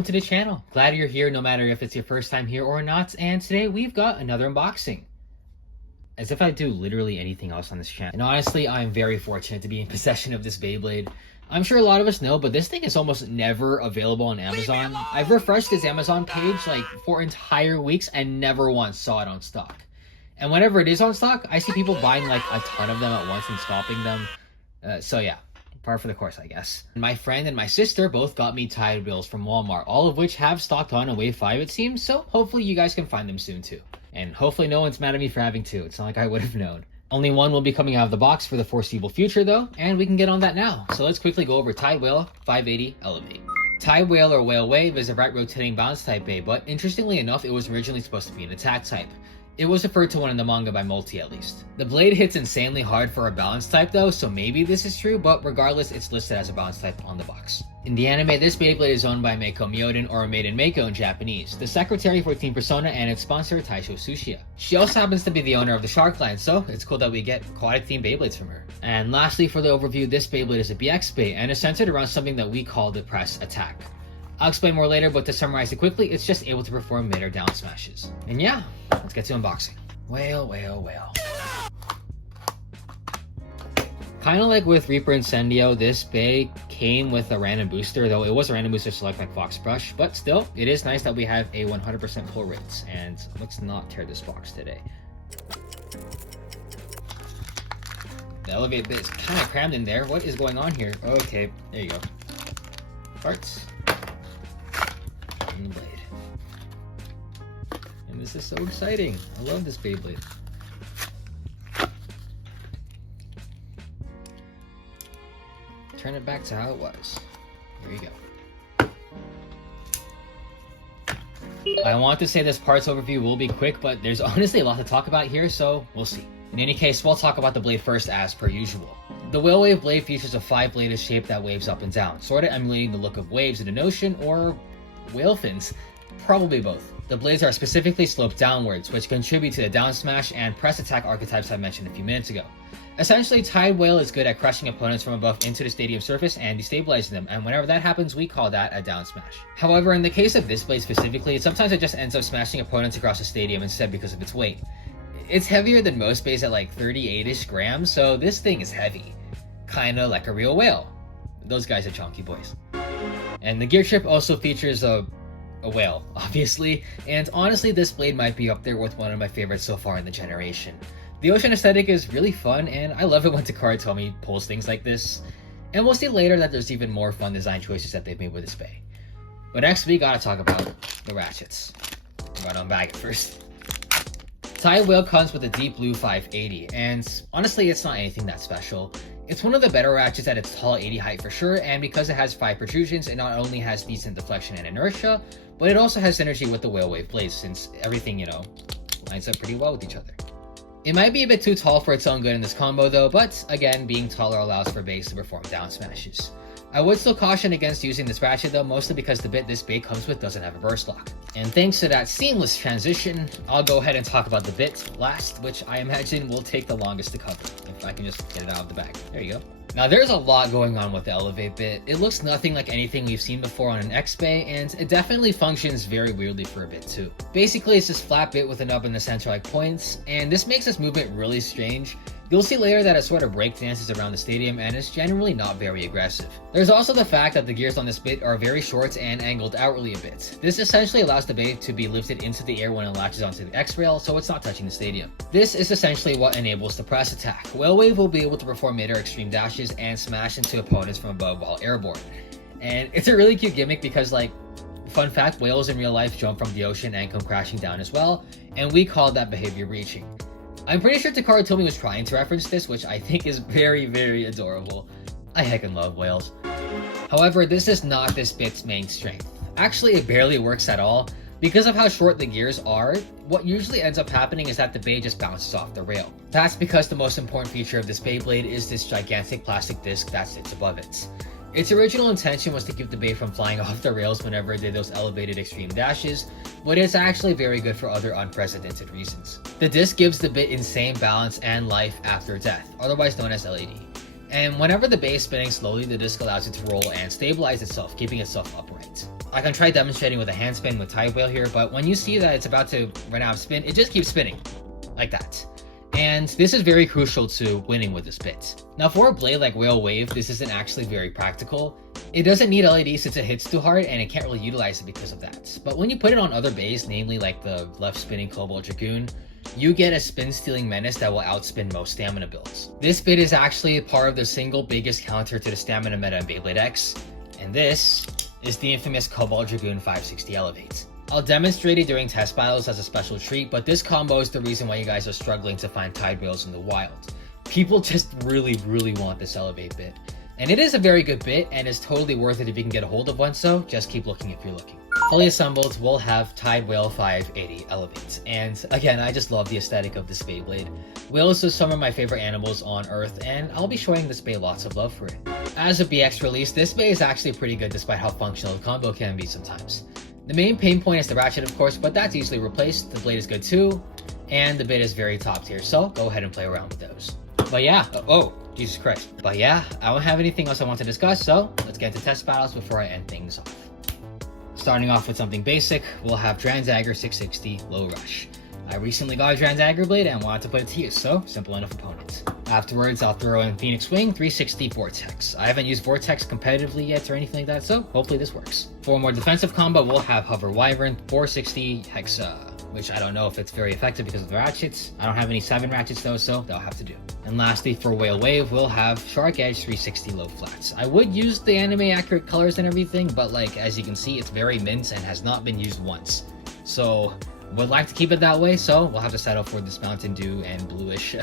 welcome to the channel. Glad you're here no matter if it's your first time here or not, and today we've got another unboxing. As if I do literally anything else on this channel. And honestly, I'm very fortunate to be in possession of this Beyblade. I'm sure a lot of us know, but this thing is almost never available on Amazon. I've refreshed this Amazon page like 4 entire weeks and never once saw it on stock. And whenever it is on stock, I see people buying like a ton of them at once and stopping them. So yeah. Par for the course, I guess. My friend and my sister both got me Tide Wheels from Walmart, all of which have stocked on Wave 5 it seems, so hopefully you guys can find them soon too. And hopefully no one's mad at me for having two, it's not like I would have known. Only one will be coming out of the box for the foreseeable future though, and we can get on that now. So let's quickly go over Tide Wheel 580 Elevate. Tide Wheel or Whale Wave is a right rotating balance type Bay, but interestingly enough it was originally supposed to be an attack type. It was referred to one in the manga by Multi at least. The blade hits insanely hard for a balance type though, so maybe this is true, but regardless it's listed as a balance type on the box. In the anime, this Beyblade is owned by Meiko Myoden, or Maiden Meiko in Japanese, the secretary for Team Persona and its sponsor Taisho Tsuchiya. She also happens to be the owner of the Shark line, so it's cool that we get aquatic themed Beyblades from her. And lastly for the overview, this Beyblade is a BX Bay and is centered around something that we call the press attack. I'll explain more later, but to summarize it quickly, it's just able to perform mid or down smashes. And yeah, let's get to unboxing. Whale. Kinda like with Reaper Incendio, this Bay came with a random booster, though it was a random booster select like Fox Brush, but still, it is nice that we have a 100% pull rates, and let's not tear this box today. The Elevate bit is kinda crammed in there. What is going on here? Okay, there you go. Parts. And the blade. And this is so exciting. I love this Beyblade. Turn it back to how it was. There you go. I want to say this parts overview will be quick, but there's honestly a lot to talk about here, so we'll see. In any case, we'll talk about the blade first as per usual. The Whale Wave blade features a 5-bladed shape that waves up and down, sort of emulating the look of waves in an ocean or whale fins. Probably both. The blades are specifically sloped downwards, which contribute to the down smash and press attack archetypes I mentioned a few minutes ago. Essentially, Tide Whale is good at crushing opponents from above into the stadium surface and destabilizing them, and whenever that happens, we call that a down smash. However, in the case of this blade specifically, sometimes it just ends up smashing opponents across the stadium instead because of its weight. It's heavier than most bays at like 38-ish grams, so this thing is heavy. Kinda like a real whale. Those guys are chunky boys. And the gear trip also features a whale, obviously, and honestly this blade might be up there with one of my favorites so far in the generation. The ocean aesthetic is really fun, and I love it when Takara Tomy pulls things like this. And we'll see later that there's even more fun design choices that they've made with this bay. But next we gotta talk about the Ratchets. I'm gonna unbag it first. Tide Whale comes with a deep blue 580, and honestly it's not anything that special. It's one of the better Ratchets at its tall 80 height for sure, and because it has 5 protrusions, it not only has decent deflection and inertia, but it also has synergy with the Whale Wave blades, since everything, lines up pretty well with each other. It might be a bit too tall for its own good in this combo though, but again, being taller allows for bays to perform down smashes. I would still caution against using this Ratchet though, mostly because the bit this bay comes with doesn't have a burst lock. And thanks to that seamless transition, I'll go ahead and talk about the bit last, which I imagine will take the longest to cover, if I can just get it out of the bag. There you go. Now there's a lot going on with the Elevate bit. It looks nothing like anything we've seen before on an X-Bay, and it definitely functions very weirdly for a bit too. Basically it's this flat bit with a nub in the center like points, and this makes this movement really strange. You'll see later that it sort of break dances around the stadium and is generally not very aggressive. There's also the fact that the gears on this bit are very short and angled outwardly a bit. This essentially allows the bay to be lifted into the air when it latches onto the X-rail, so it's not touching the stadium. This is essentially what enables the press attack. Whale Wave will be able to perform mid-air extreme dashes and smash into opponents from above while airborne. And it's a really cute gimmick because, like, fun fact, whales in real life jump from the ocean and come crashing down as well, and we call that behavior reaching. I'm pretty sure Takara Tomy was trying to reference this, which I think is very, very adorable. I heckin' love whales. However, this is not this bit's main strength. Actually, it barely works at all. Because of how short the gears are, what usually ends up happening is that the bay just bounces off the rail. That's because the most important feature of this Beyblade is this gigantic plastic disc that sits above it. Its original intention was to keep the bay from flying off the rails whenever it did those elevated extreme dashes, but it's actually very good for other unprecedented reasons. The disc gives the bit insane balance and life after death, otherwise known as LED. And whenever the bay is spinning slowly, the disc allows it to roll and stabilize itself, keeping itself upright. I can try demonstrating with a hand spin with Tide Whale here, but when you see that it's about to run out of spin, it just keeps spinning like that. And this is very crucial to winning with this bit. Now for a blade like Whale Wave, this isn't actually very practical. It doesn't need LEDs since it hits too hard and it can't really utilize it because of that. But when you put it on other bays, namely like the left spinning Cobalt Dragoon, you get a spin stealing menace that will outspin most stamina builds. This bit is actually part of the single biggest counter to the stamina meta in Beyblade X, and this is the infamous Cobalt Dragoon 560 Elevate. I'll demonstrate it during test battles as a special treat, but this combo is the reason why you guys are struggling to find Tide Whales in the wild. People just really want this Elevate bit. And it is a very good bit, and it's totally worth it if you can get a hold of one, so just keep looking if you're looking. Fully assembled, we'll have Tide Whale 580 Elevate. And again, I just love the aesthetic of this Beyblade. Whales are some of my favorite animals on Earth, and I'll be showing this bay lots of love for it. As a BX release, this bay is actually pretty good despite how functional the combo can be sometimes. The main pain point is the Ratchet, of course, but that's easily replaced. The blade is good too, and the bit is very top tier, so go ahead and play around with those. But yeah, oh, Jesus Christ. But yeah, I don't have anything else I want to discuss, so let's get to test battles before I end things off. Starting off with something basic, we'll have Dagger 660 Low Rush. I recently got a Dagger blade and wanted to put it to use, so simple enough opponent. Afterwards, I'll throw in Phoenix Wing 360 Vortex. I haven't used Vortex competitively yet or anything like that, so hopefully this works. For a more defensive combo, we'll have Hover Wyvern 460 Hexa, which I don't know if it's very effective because of the ratchets. I don't have any 7 ratchets though, so that'll have to do. And lastly, for Whale Wave, we'll have Shark Edge 360 Low Flats. I would use the anime accurate colors and everything, but like as you can see, it's very mint and has not been used once. So would like to keep it that way, so we'll have to settle for this Mountain Dew and bluish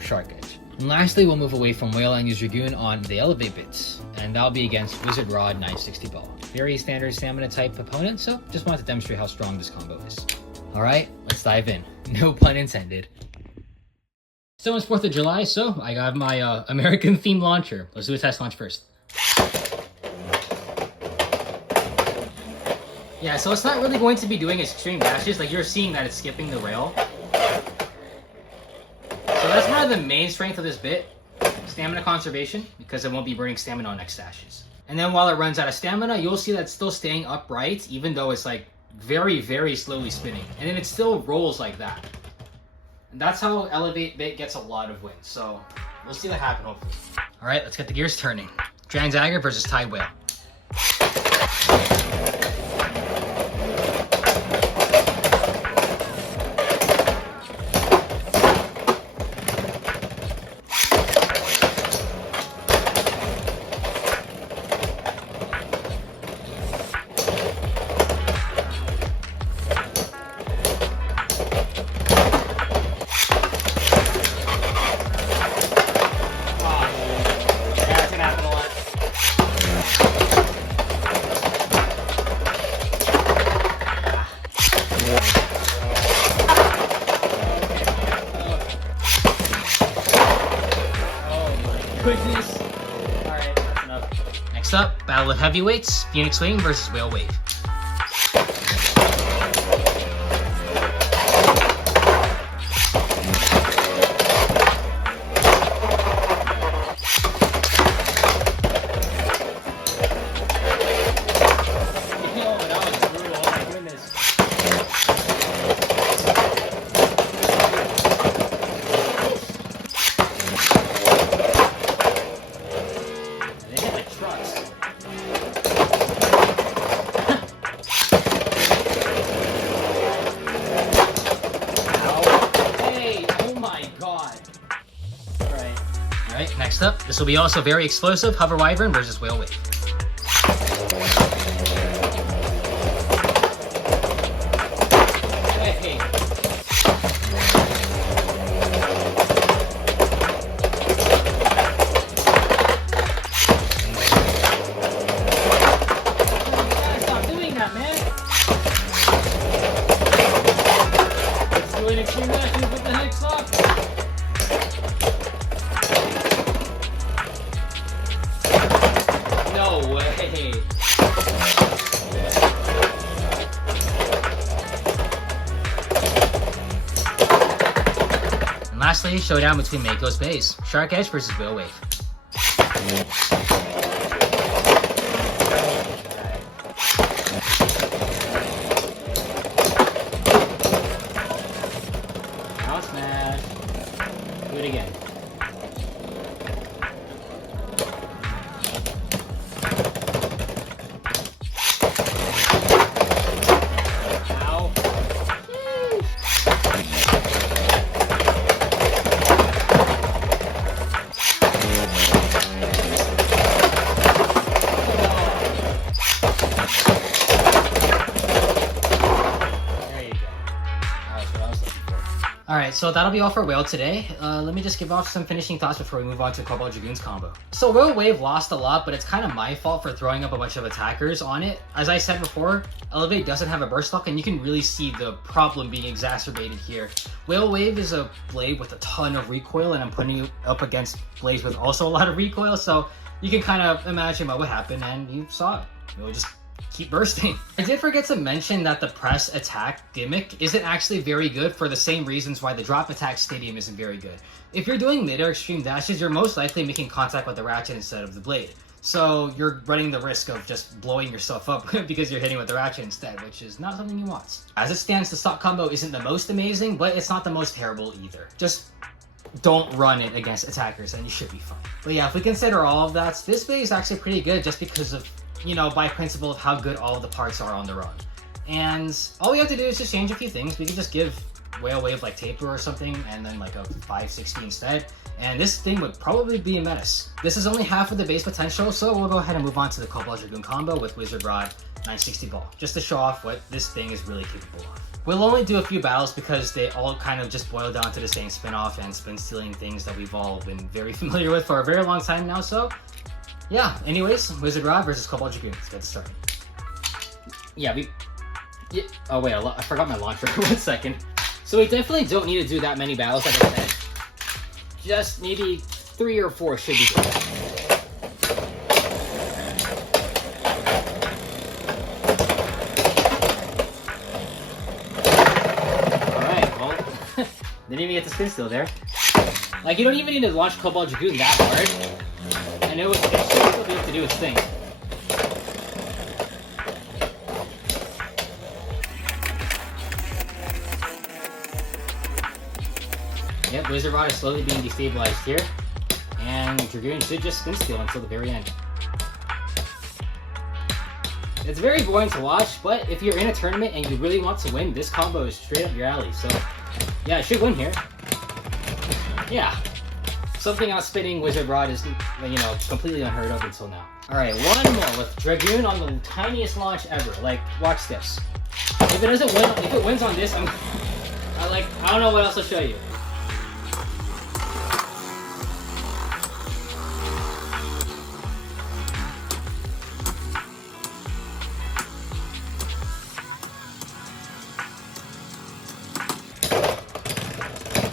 Shark Edge. And lastly, we'll move away from Whale and use Dragoon on the Elevate bits, and that'll be against Wizard Rod 960 Ball. Very standard stamina type opponent, so just wanted to demonstrate how strong this combo is. Alright, let's dive in. No pun intended. So it's 4th of July, so I got my American themed launcher. Let's do a test launch first. Yeah, so it's not really going to be doing extreme dashes, like you're seeing that it's skipping the rail. So that's one of the main strength of this bit, stamina conservation, because it won't be burning stamina on next dashes. And then while it runs out of stamina, you'll see that it's still staying upright, even though it's like very slowly spinning. And then it still rolls like that. And that's how Elevate bit gets a lot of wins, so we'll see that happen hopefully. Alright, let's get the gears turning. Dagger versus Tide Whale. Goodness. Alright, that's enough. Next up, Battle of Heavyweights, Phoenix Wing versus Whale Wave. Alright, next up, this will be also very explosive, Hover Wyvern versus Whale Wave. Hey. Stop doing that, man! Let's do an extreme dash and put the heck stop! No way! And lastly, showdown between Mako's bays. Shark Edge versus Whale Wave. Alright, so that'll be all for Whale today. Let me just give off some finishing thoughts before we move on to Cobalt Dragoon's combo. So Whale Wave lost a lot, but it's kind of my fault for throwing up a bunch of attackers on it. As I said before, Elevate doesn't have a burst lock, and you can really see the problem being exacerbated here. Whale Wave is a blade with a ton of recoil, and I'm putting it up against blades with also a lot of recoil, so you can kind of imagine what would happen, and you saw it. It would just keep bursting. I did forget to mention that the press attack gimmick isn't actually very good for the same reasons why the drop attack stadium isn't very good. If you're doing mid or extreme dashes, you're most likely making contact with the ratchet instead of the blade. So you're running the risk of just blowing yourself up because you're hitting with the ratchet instead, which is not something you want. As it stands, the stock combo isn't the most amazing, but it's not the most terrible either. Just don't run it against attackers and you should be fine. But yeah, if we consider all of that, this blade is actually pretty good just because of, you know, by principle of how good all of the parts are on their own. And all we have to do is just change a few things. We can just give Whale Wave like taper or something and then like a 560 instead. And this thing would probably be a menace. This is only half of the base potential, so we'll go ahead and move on to the Cobalt Dragoon combo with Wizard Rod 960 ball, just to show off what this thing is really capable of. We'll only do a few battles because they all kind of just boil down to the same spin-off and spin-stealing things that we've all been very familiar with for a very long time now, so yeah, anyways, Wizard Rod versus Cobalt Dragoon. Let's get started. Yeah, oh wait, I forgot my launcher for 1 second. So we definitely don't need to do that many battles, like I said. Just maybe 3 or 4 should be good. Alright, well, didn't even get the spin steal there. Like, you don't even need to launch Cobalt Dragoon that hard. And it should still be able to do its thing. Yep, Wizard Rod is slowly being destabilized here. And Dragoon should just spin steal until the very end. It's very boring to watch, but if you're in a tournament and you really want to win, this combo is straight up your alley. So, yeah, it should win here. Yeah. Something on spinning Wizard Rod is, you know, completely unheard of until now. Alright, one more with Dragoon on the tiniest launch ever. Like, watch this. If it doesn't win, if it wins on this, I don't know what else to show you.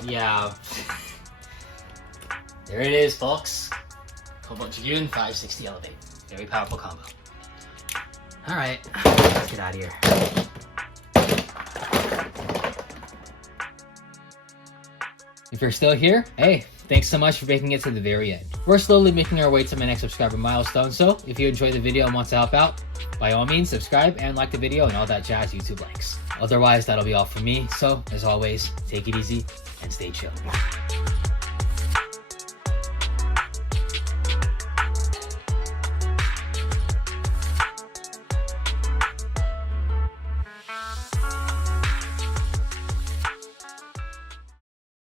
Yeah. There it is, folks. Cobalt Dragoon, 560 Elevate. Very powerful combo. Alright, let's get out of here. If you're still here, hey, thanks so much for making it to the very end. We're slowly making our way to my next subscriber milestone, so if you enjoyed the video and want to help out, by all means, subscribe and like the video and all that jazz YouTube likes. Otherwise, that'll be all from me, so as always, take it easy and stay chill.